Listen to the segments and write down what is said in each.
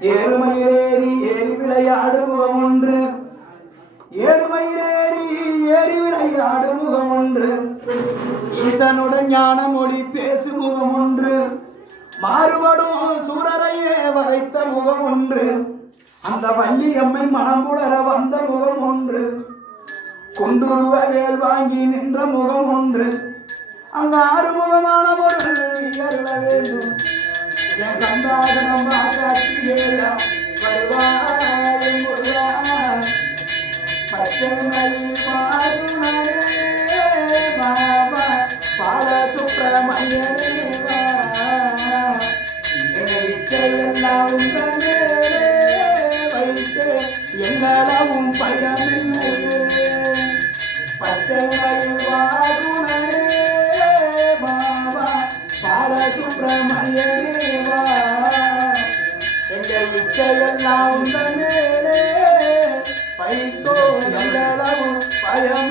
ஏறுமையிலேறி ஏறி விளையாடு முகம் ஒன்று ஏறுமையிலேறி ஏறி விளையாடு முகம் ஒன்று ஈசனுடன் ஞான மொழி பேசு முகம் ஒன்று மாறுபடும் சூரரையே வதைத்த முகம் ஒன்று அந்த வள்ளியம்மை மனம்புலர வந்த முகம் ஒன்று கொண்டுருவ வேல் வாங்கி நின்ற முகம் ஒன்று அங்கு ஆறுமுகமான பொருள் வேண்டும். பாலசுப்ரமணியனேவா இங்கே விச்சல் எல்லாம் உங்கள் Jaya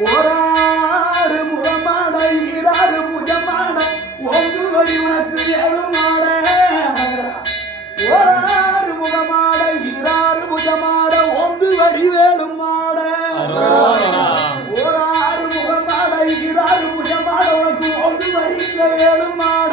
போராறு முகமாட ஈராறு புஜமாட ஓங்கு வழி உனக்கு ஏழுமாட போராறு முகமாட ஈராறு புஜமாட ஓங்கு வழி வேலும் மாட போராறு முகமாட ஈராறு புஜமாட உனக்கு ஓங்கு வழி ஏழுமாட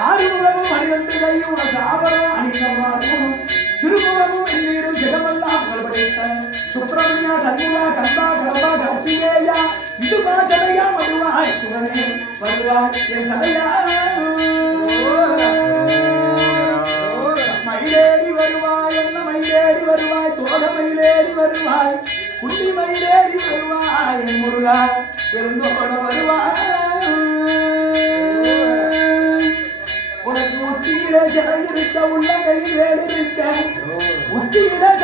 ஆறுமுகமும் பனிரெண்டு கையும் உனக்கு ஆபரம் திருமுகமும் வெந்நீரும் ஜெகமெல்லாம் புகழ்படைத்த சுப்பிரமணியா சண்முகா கந்தா கடம்பா கார்த்திகேயா இது மாதிரையா வருவாய் சுவனே வருவாய் என் சடையா மயிலேறி வருவாய் என்ன மயிலேறி வருவாய் தோட மயிலேறி வருவாய் புள்ளி மயிலேறி வருவாய் என் முருகா எழுந்தோட வருவாய்.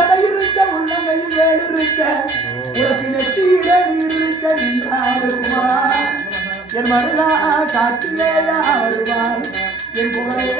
தலையிருக்க உள்ளங்கையில் வேலிருக்க உனக்கு நெற்றியிலே இருக்க நின்றாடுவார் என் மருளா காட்டிலே ஆடுவார் என் புகழே